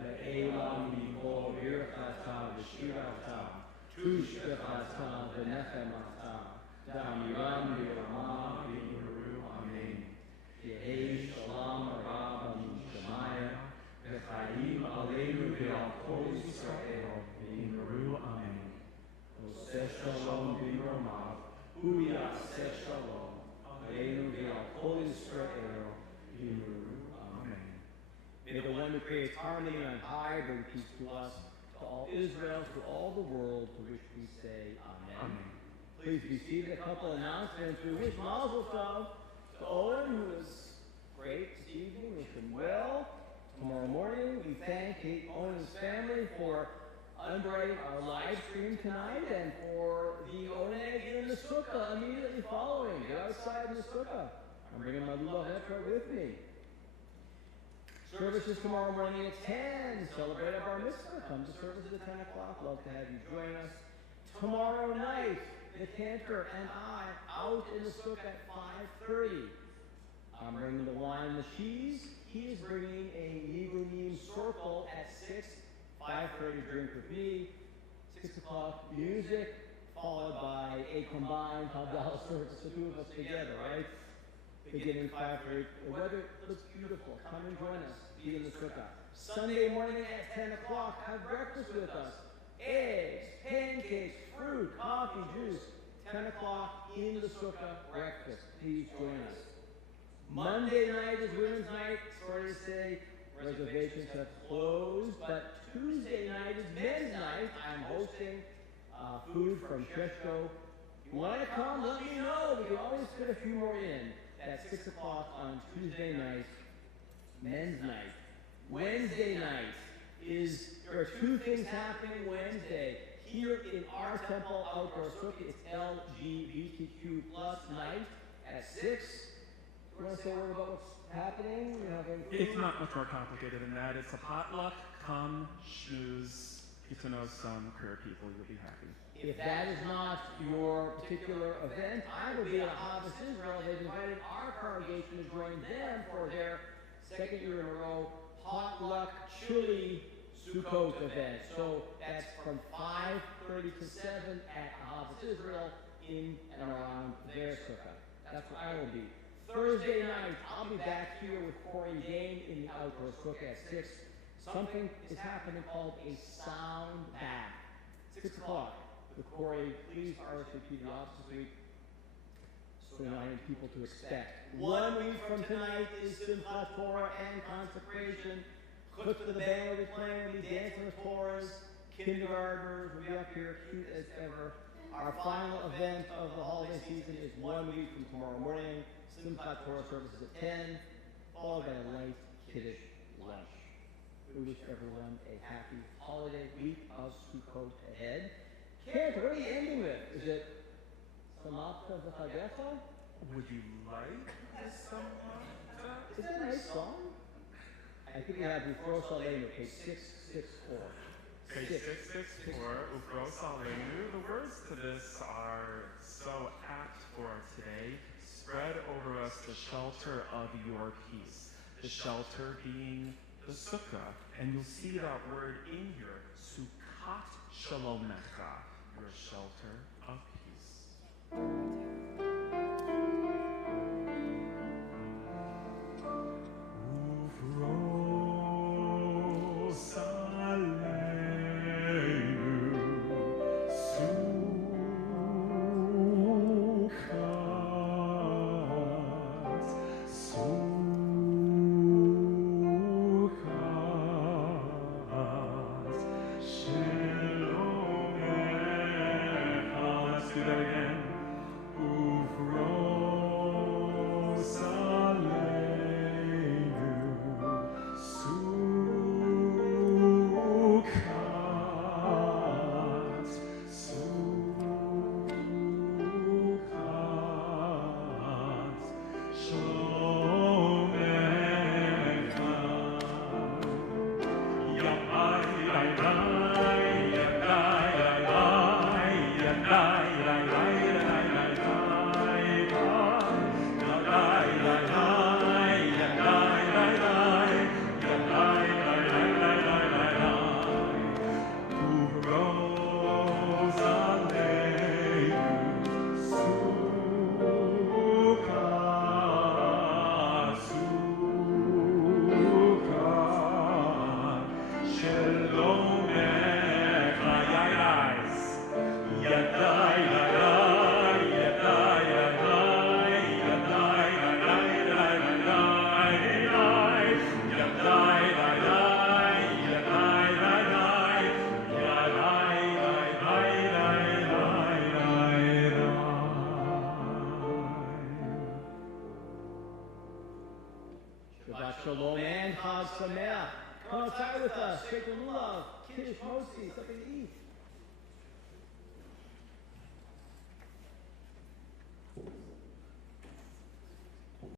Ve'elam mikol birchata v'shirata. Tushbechata v'nechemata. Damiram v'Yomam v'Yimaru Amen. Yehei Shalom Rabba Mishamaya. V'chayim aleinu v'al kol Yisrael. V'yimaru Amen. Oseh Shalom v'Yromav. Hu yaseh Shalom. Aleinu v'al kol Yisrael. V'yimaru Amen. May the one who creates harmony on high bring peace to us, to all Israel, to all the world, to which we say Amen. Please be seated. A couple announcements. We wish Mazel Tov to Owen, who is great this evening. Wish him well. Tomorrow morning, we thank Owen's family for underwriting our live stream tonight and for the oneg in the sukkah immediately following. Get outside in the sukkah. I'm bringing my Lulavetra with me. Services tomorrow morning at 10. Celebrate our bar mitzvah. Come to service at 10 o'clock. Love to have you join us. Tomorrow night, the cantor and I out in the sukkah at 5:30. I'm bringing the wine and the cheese. He is bringing a Nigunim circle at 6. 5:30 drink with me. 6 o'clock music, followed by a combined Havdalah service, the two of us together, right? Beginning 5:30. The weather looks beautiful. Come and join us. Be in the sukkah. Sunday morning at 10 o'clock, have breakfast with us. Eggs, pancakes, fruit, coffee, juice. 10 o'clock in the sukkah, breakfast. Please join us. Monday night is women's night. Sorry to say, reservations have closed, but Tuesday night is men's night. I'm hosting food from Sheshko. If you want to come, let me know. We can always fit a few more in. At 6 o'clock on Tuesday night, men's night. Wednesday night there are two things happening Wednesday. Here in our temple outdoor sukkah, it's LGBTQ+ night at 6. You want to say a word about what's happening? It's not much more complicated than that. It's a potluck. Come, schmooze, get to know some queer people. You'll be happy. If that is not your particular event, I will be at Ahavas Israel. They've invited our congregation to join them for their second year in a row potluck chili Sukkot event. So that's from 5:30 to 7 at Ahavas Israel in and around their sukkah. That's where I will be. Thursday night, I'll be back here with Corey Dane in the outdoor sukkah at 6. Something is happening called a sound bath. 6 o'clock with Corey. Please RSVP the office this week so I need people to expect. 1 week from tonight is Simchat Torah and consecration. Chutz for the band will be playing. We'll be dancing with Torahs. Kindergartners will be up here, cute as ever. Our final event of the holiday season is 1 week from tomorrow morning. Simchat Torah services at 10, followed by a light Kiddush lunch. We wish everyone a happy holiday week of Sukkot ahead. Kent, what are you ending with? Is it Samapta V'Chagecha? Would you like Samapta? Is that a nice song? I think we have Ufro Salenu, page 664. Page 664, Ufro Salenu. The words to this are so apt for today. shelter of your peace. The shelter being the sukkah. And you'll see that word in here, Sukkot Shalomecha, your shelter of peace. Shabbat Shalom and Chag Sameach. Come outside with us. Shake the lulav, kiddush, motzi, something to eat.